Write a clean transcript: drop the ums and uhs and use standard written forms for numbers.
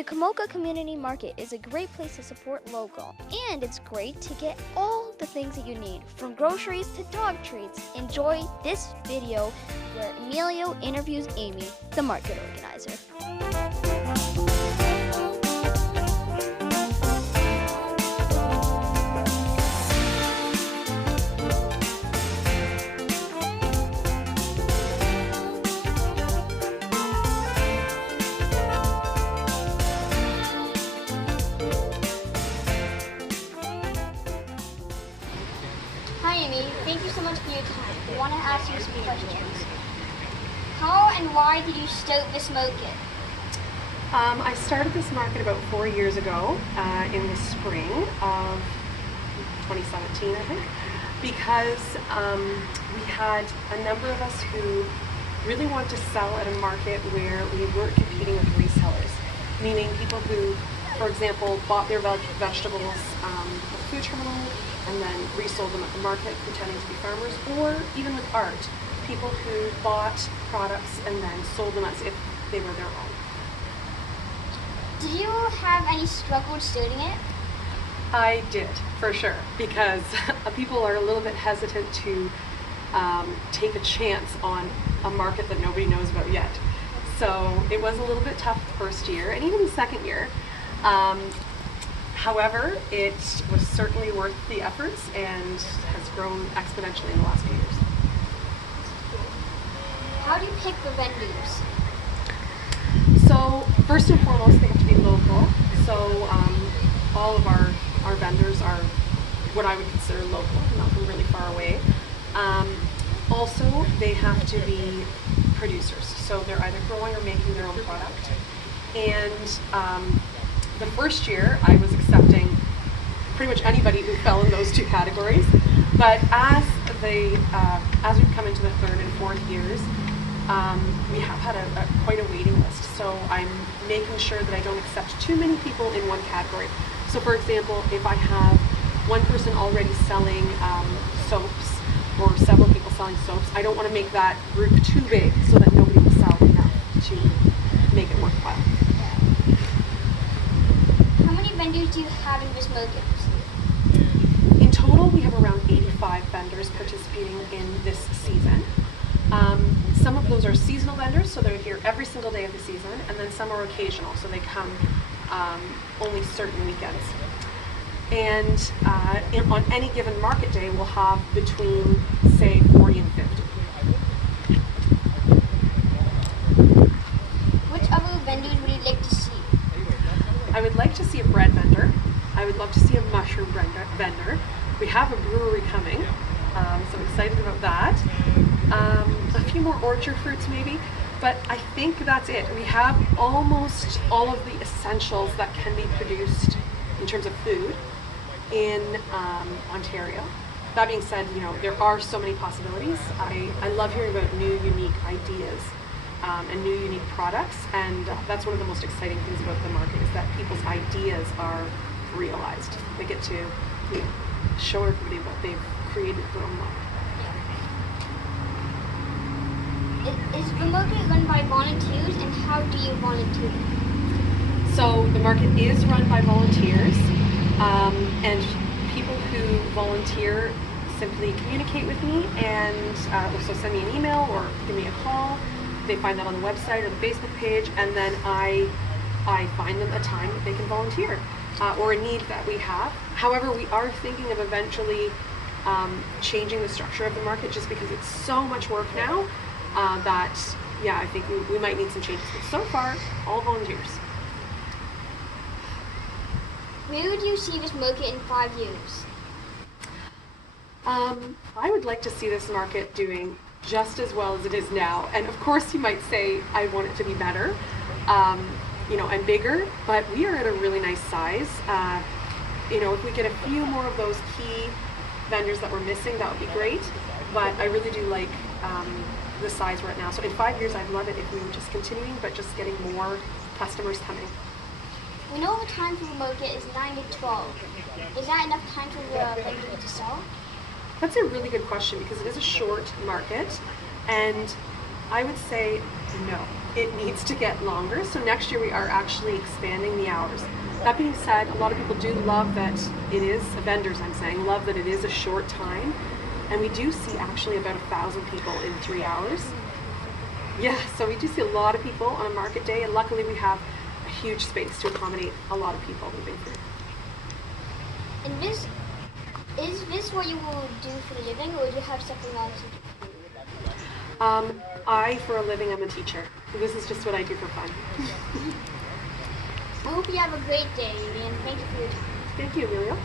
The Komoka Community Market is a great place to support local, and it's great to get all the things that you need, from groceries to dog treats. Enjoy this video where Emilio interviews Amy, the market organizer. Hi Amy, thank you so much for your time. I want to ask you some questions. How and why did you start this market? I started this market about 4 years ago in the spring of 2017, I think, because we had a number of us who really wanted to sell at a market where we weren't competing with resellers, meaning people who, for example, bought their vegetables at the food terminal and then resold them at the market pretending to be farmers, or even with art, people who bought products and then sold them as if they were their own. Did you have any struggle starting it? I did, for sure, because people are a little bit hesitant to take a chance on a market that nobody knows about yet. So it was a little bit tough the first year, and even the second year. However, it was certainly worth the efforts and has grown exponentially in the last few years. How do you pick the vendors? So first and foremost, they have to be local. So all of our vendors are what I would consider local, not from really far away. Also, they have to be producers. So they're either growing or making their own product. And the first year, I was accepting pretty much anybody who fell in those two categories. But as we've come into the third and fourth years, we have had quite a waiting list. So I'm making sure that I don't accept too many people in one category. So for example, if I have one person already selling soaps, or several people selling soaps, I don't want to make that group too big so that nobody will sell enough to make it worthwhile. How many vendors do you have in this market? In total, we have around 85 vendors participating in this season. Some of those are seasonal vendors, so they're here every single day of the season, and then some are occasional, so they come only certain weekends. And on any given market day, we'll have between, say, 40 and 50. Which other vendors would you like to see? I would like to see a bread vendor. I would love to see a mushroom vendor. We have a brewery coming, so I'm excited about that. A few more orchard fruits maybe, but I think that's it. We have almost all of the essentials that can be produced in terms of food in Ontario. That being said, there are so many possibilities. I love hearing about new, unique ideas and new, unique products, and that's one of the most exciting things about the market, is that people's ideas are realized. They get to show everybody what they've created their own life. Is the market run by volunteers, and how do you volunteer? So the market is run by volunteers, and people who volunteer simply communicate with me and so send me an email or give me a call. They find that on the website or the Facebook page, and then I find them a time that they can volunteer or a need that we have. However, we are thinking of eventually changing the structure of the market, just because it's so much work now that, yeah, I think we might need some changes. But so far, all volunteers. Where would you see this market in 5 years? I would like to see this market doing just as well as it is now. And of course, you might say I want it to be better, and bigger, but we are at a really nice size. If we get a few more of those key vendors that we're missing, that would be great. But I really do like the size we're at now. So in 5 years, I'd love it if we were just continuing, but just getting more customers coming. We know the time for the market is 9 to 12. Is that enough time for the vendor to sell? That's a really good question, because it is a short market, and I would say no. it needs to get longer. So next year we are actually expanding the hours. That being said, a lot of people do love that it is, vendors I'm saying, love that it is a short time. And we do see actually about 1,000 people in 3 hours. Yeah, so we do see a lot of people on a market day, and luckily we have a huge space to accommodate a lot of people moving through. And is this what you will do for a living, or do you have something else to do with that? For a living, I'm a teacher. This is just what I do for fun. I hope you have a great day, and thank you for your time. Thank you, Emilio.